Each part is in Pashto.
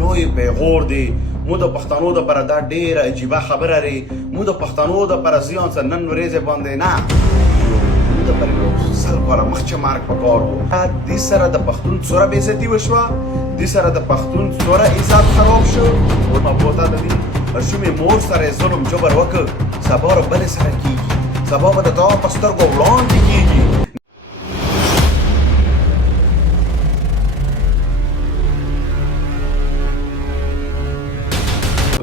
لوی پیغور دی. مو د پښتنو دپاره دا ډېره عجیبه خبره دی. مو د پښتنو دپاره زیان څه نن ورځې باندې نه مو دپاره یو سل کاله مخکې مرګ په کار و. دې سره د پښتون څوره بېعزتي وشوه، دې سره د پښتون څوره عزت خراب شو. مبوته د دې شومې مور سره یې ظلم جبر وکړ، سبا به بلې سره کېږي، سبا به د تا په سترګو وړاندې کېږي.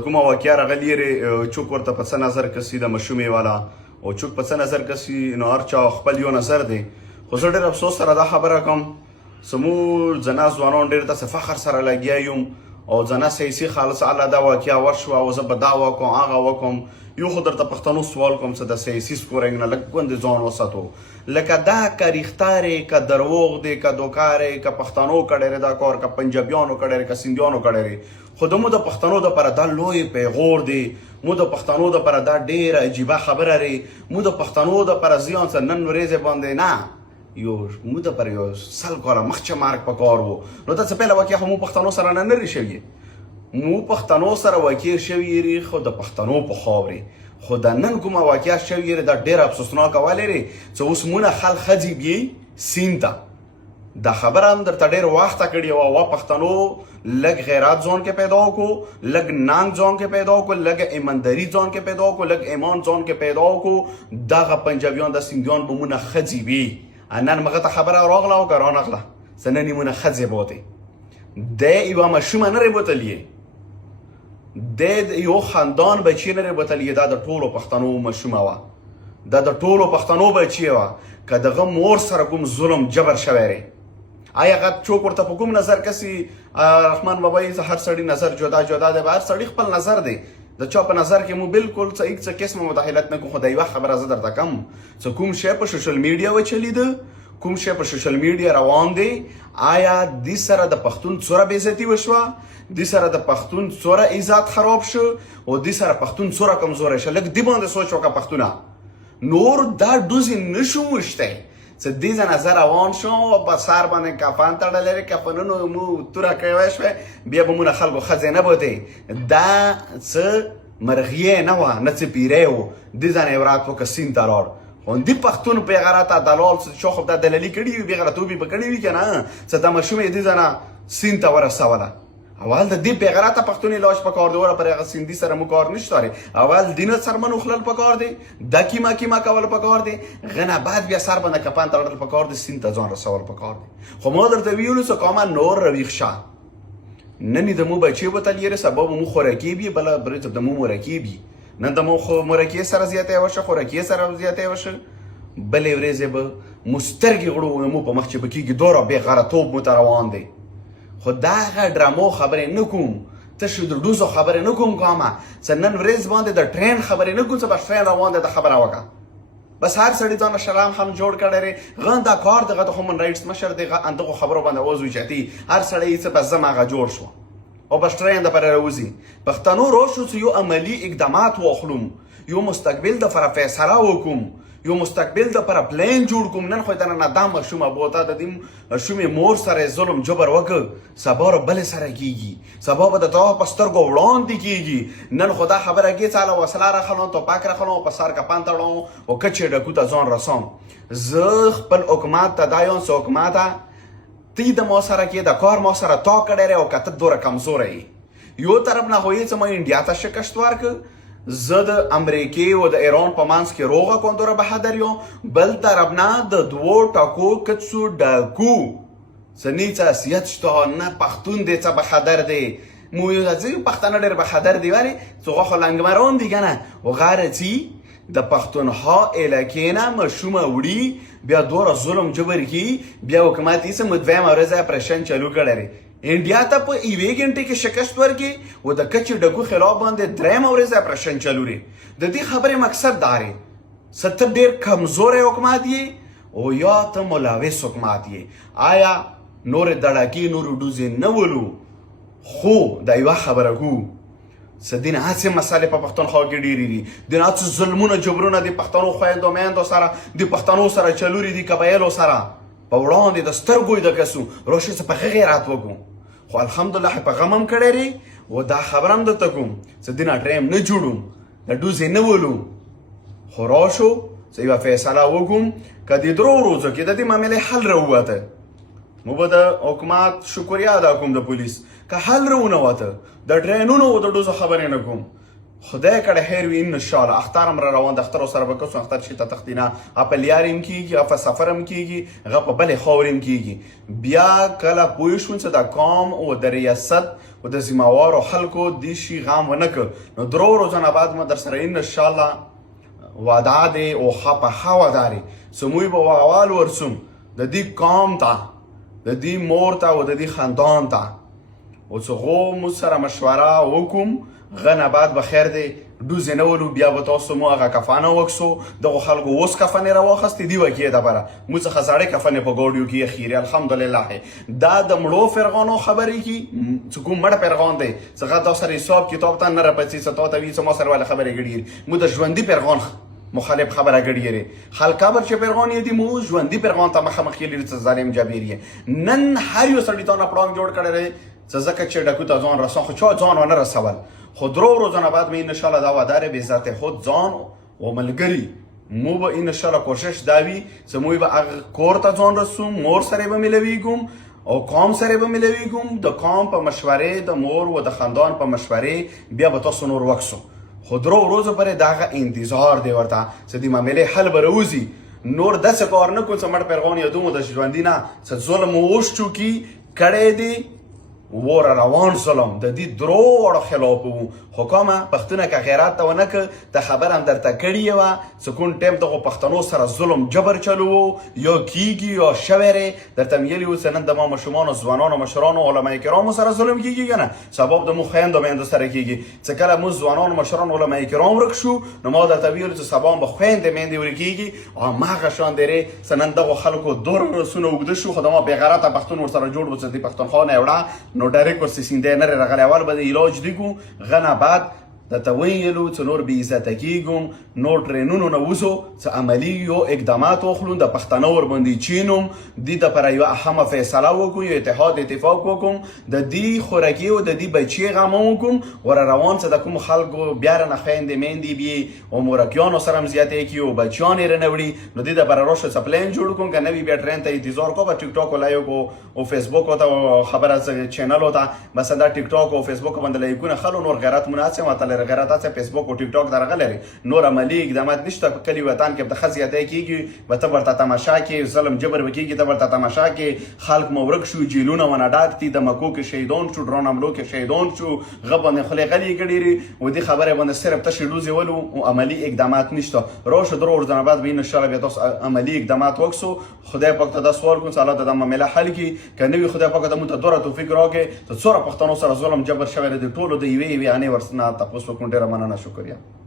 کومه واقعه راغلې چوک ورته په څه نظر کسي د مشومې والا او چوک په څه نظر کسي نو هر چا خپل یو نظر دی. خو زه ډېر افسوس سره دا خبره کوم زموږ زنا ځوانان ډېر داسې فخر سره لګیا یم او زنا سیاسي خالص الله دا واقعه وشوه او زه به دا وکړم هغه وکړم. یو خو درته پښتنو سوال کوم څه د سیاسي سکورینګ نه لږ ګوندې ځان وساتو. لکه دا که ریښتار دی که دروغ دی که دوکار دی که پښتنو کړی دی دا کار که پنجابیانو کړی دی که سیندیانو کړی دی، خو د مو د پښتنو دپاره دا لوی پیغور دی. مو د پښتنو دپاره دا ډېره عجیبه خبره دی. مو د پښتنو دپاره زیان څه نن ورځې باندې نه مو دپاره یو سل کاله مخکې مرګ په کار و. نو دا څه پیله واقعه خو مو پښتنو سره نه لرې شوي، مو پښتنو سره واقع شوي یې خو د پښتنو په خاورې. خو د نن کومه واقعه شوي یې دا ډېره افسوسناکه ولې دی چې اوس مونه خل ښځې بیي سیند ته. دا خبره هم درته ډېر وخته کړې وه. وا پښتنو لږ غیرت ځان کې پیدا وکړو، لږ ننګ ځان کې پیدا وکړو، لږ ایمانداري ځان کې پیدا وکړو، لږ ایمان ځان کې پیدا وکړو. دغه پنجابیان د سیندیان به مونه ښځې وي. نن مغه ته خبره راغله او که رانغله څه نن یې مونه ښځې بوتې. دی یوه مشومه نه رېبوتلې، د یو خاندان بچی نه رېبوتلې، دا د ټولو پښتنو مشومه وه، دا د ټولو پښتنو بچی وه. که دغه مور سره کوم ظلم جبر شوی دی، آیا هغه څوک ورته په کوم نظر کسي رحمان بابا یې هر سړي نظر جدا جدا دی، هر سړي خپل نظر دی. د چا په نظر کې مو بالکل څه قسمه مداخلت نه کوم. خو د یوه خبره زه درته کوم چې کوم شی په سوشل میډیا وچلیده، کوم شی په سوشل میډیا روان دی، آیا دې سره د پښتون څوره بېعزتي وشوه، دې سره د پښتون څوره عزت خراب شو او دې سره پښتون څوره کمزوری شو. لږ دې باندې سوچ وکړه پښتونه. نور دا ډوزې نشو موشتی چې دې ځنه زه روان شوم او په سر باندې کفن تړلی دی، کفنونو مو توره کړی شوی، بیا به مونه خلکو ښځې نه بوتې. دا څه مرغیې نه وه نه څه پیری و. دې ځنه یې ورات وکړه سیند ته لاړ. خوندي پښتون په غلطه دلال شو خو دا دلالي کړي وي، بې غلطوبې به کړې وي که نه څه دا مشومه یې دې ځنه سیند ته ورسوله. اول د دې بې غیرته پښتون علاج په کار دی، وره پر هغه سیندي سره مو کار نشته دی. اول دینه سرمن وخلل په کار دی، دا کیما کیما کول په کار دی، غنه بعد بیا سر باندې کپان تړل په کار دی، سیند ته ځان رسول په کار دی. خو ما درته ویلو چې قامه نور رویښ شه. نن د مو بچی وتل یې سبا به مو خوراکي وي، بله برې د مو مرکې وي. نن د مو خو مرکې سره زیاتی وشه، خوراکي سره زیاتی وشه، بلې ورځې به مو سترګې غړو مو په مخ چې به کېږي دوره بې غرتوب مو ته روان دی. خو دا هغه ډرامو خبرې نه کوم، تشو د ډوزو خبرې نه کوم کومه چې نن ورځ باندې د ټرین خبرې نه کوم چې بس ټرین روان دی د خبره وکړه. بس هر سړي ځان شرام هم جوړ کړی دی. غن دا کار دغه د هومن رایټس مشر دی، دغو خبرو باندې اوز وچتي هر سړی څه بس زم هغه جوړ شو او بس ټرین دپاره راوځي. پښتنو روشو چې یو عملي اقدامات واخلوم، یو مستقبل دپاره فیصله وکوم، یو مستقبل دپاره پلان جوړ کوم. نن خو د نه دا مشومه بوته د دې مشومې مور سره ظلم جبر وکړ، سبا به بلې سره کېږي، سبا به د تا په سترګو وړاندې کېږي. نن خو دا خبره کې چاله وسله راخلم، توپک راخلم، په سر کپن تړم او کچې ډکو ته ځان رسوم. زه خپل حکومت ته دا یم چې حکومته تی د ما سره کې د کار ما سره تا کړی دی او که ته دوره کمزوری یې. یو طرف نه خو یې چې ما انډیا ته شکست ورکړ، زه د امریکې او د ایران په منځ کې روغه کوندوره بهادر یم، بل طرف نه د دوو ټکو کڅو ډاکو څه نیڅه حیثیت شته نه پښتون دی څه بهادر دی. مو یو ځای پښتانه ډېر بهادر دی ولې چې هغه خو لنګمران دي که نه. هغه ځي د پښتونخوا علاقې نه مشومه وړي، بیا دوره ظلم جبر کي، بیا حکومت یې څه مو دویمه ورځ اپریشن چالو کړی دی. انډیا ته په یوې غنټې کې شکست ورکړي او د کچې ډکو خلاف باندې درېیمه ورځ اپریشن چالو دی. د دې خبرې مقصد دا دی چې ته ډېر کمزوری حکومت یې او یا ته ملوث حکومت یې. آیا نورې دړکې نورې ډوزې نه ولو، خو دا یوه خبره کوو چې دین هڅې مسالې په پښتونخوا کې ډېرې دي، دین هڅې ظلمونه جبرونه د پښتنو خویندو میندو سره د پښتنو سره چلوري دي قبایلو سره په وړاندې د سترګو یې د کسو روشي څه په غیرت وکړو. خو الحمدلله په غم هم کړی ری و دا خبر هم درته کوم چې دینه ټریم نه جوړوم د ډوزې نه ولو خو راشو زه یوه فیصله وکړم که د 3 ورځو کې د دې معاملې حل راووته مو به د حکومت شکریا ادا کوم د پولیس که حل راونوته د ټرینونو او د ډوزو خبرې نه کوم خدای کړه خیر وي انشاءالله اختر هم را روان د اختر سره به کسو اختر شي ته تختینه اپا لیار هم کیږي اپا سفر هم کیږي هغه په بلې خاورې هم کیږي بیا کله پوه شون چې د قوم او د ریاست او د ذمهوارو خلکو دې شي غام ونه کړ نو 3 ورځې بعد ما در سره انشاءالله وعده دی او په ښه وعده دی چې موږ به احوال ورسوم د دې قوم ته د دې مور ته او د دې خاندان ته او چې هغو موږ سره مشوره وکړو غنه بعد به خیر دی ډوزې نه ولو بیا به تاسو مو هغه کفانه وکسو دغو خلکو اوس کفنې راواخیستې دي وکې دپاره موږ څخه زاړې کفنې په ګاډیو کې اخیرې الحمدلله دا د مړو فرغانو خبرې کې چې کوم مړ فرغان دی څخه تا سره حساب کتاب ته نه راپڅي څه تا ته وي څه ما سره والا خبرې ګډېري موږ د ژوندي فرغان مخالف خبره ګډېرې خلک قبر چې فرغان یې دي مو ژوندي فرغان ته مخامخ یې لري څه ظالم جابر یې نن هر یو سړي ته نه پړانګ جوړ کړی دی څه ځکه چې ډکو ته ځان رسون خو چا ځان ونه رسول خو 3 ورځې بعد مې انشاءالله دا وعده دی به ذات خود ځان و ملګري مو به انشاءالله کوشش دا وي چې موږ به هغه کور ته ځان رسوم مور سره به ملویږم او قوم سره به ملویږم د قوم په مشورې د مور و د خاندان په مشورې بیا به تاسو نور وکسو خو 3 ورځې پرې دغه انتظار دی ورته چې د معاملې حل به راوځي نور داسې کار نه کوم چې مړ پیغام یادوم د ژوندي نه چې ظلم اوس چوکي کړی دی ور روان ظلم د دې 3 وړو خلاف وو خو کومه پښتونه که غیرت ته ونه که ته خبر هم درته کړې وه سکون ټیم دغو پښتنو سره ظلم جبر چلو یا کیږي یا شوی درته ویلي وو چې نن د ما ماشومانو ځوانانو مشرانو علما کرامو سره ظلم کیږي که نه سبب د مو خویندو میندو سره کیږي چې کله موږ ځوانانو مشران علما کرام ورک شو نو ما درته ویلو چې سبا به خویندې میندې ورکیږي هماغه شان درې چې نن دغو خلکو 2 رسونه اوږده شو خو د ما بېغیرته پښتون ورسره جوړ و چې د پښتونخوا نه یوړه نو ډایرکټ ورسې سیندی نه راغلی اول به د علاج دیږو غنه بعد درته ویلو چې نور بې عزته کېږم نور ټرینونو نه وځو چې عملي یو اقدامات واخلو د پښتنو ورباندې چینوم دې دپاره یوه اهمه فیصله وکړو یو اتحاد اتفاق وکړم د دې خوراکي او د دې بچي غمه وکړم ور روان چې د کوم خلکو بیا رانه خویندې میندې بي او مورکیانو سره هم زیاتې کړي او بچیان یې رانه وړي نو دې دپاره راشه څه پلان جوړ کړم که نه وي بیا ټرین ته انتظار کو په ټیک ټاک لایو کو او فیسبوک ته خبره چینل ته مثلا ټیک ټاک او فیسبوک باندې لایکونه خلو نور غیرت مناسب ماته غیرت څه فیسبوک او ټیک ټاک درغه لري نور عملی اقدامات نشته په کلی وطن کې د خزیاتې کیږي به ته ورته تماشا کې ظلم جبر وکیږي ته ورته تماشا کې خلک مورک شو جیلونه ونه ډاکتي د مکو کې شهیدان شو ډرون حملو کې شهیدان شو غبن خلې غلي کډيري و دې خبره باندې صرف ته شډوزي ولو او عملی اقدامات نشته روشه درو ورځې بعد به ان شاء الله به تاسو عملی اقدامات وکسو خدای پاک ته دا سوال کوم الله د معاملې حل کی کنه وي خدای پاک ته مو ته دوره توفیق راکړي ته څوره پښتنو سره ظلم جبر شوی د ټولو د یوې انې ورسنه تاسو کوم ډیر مننه شکریہ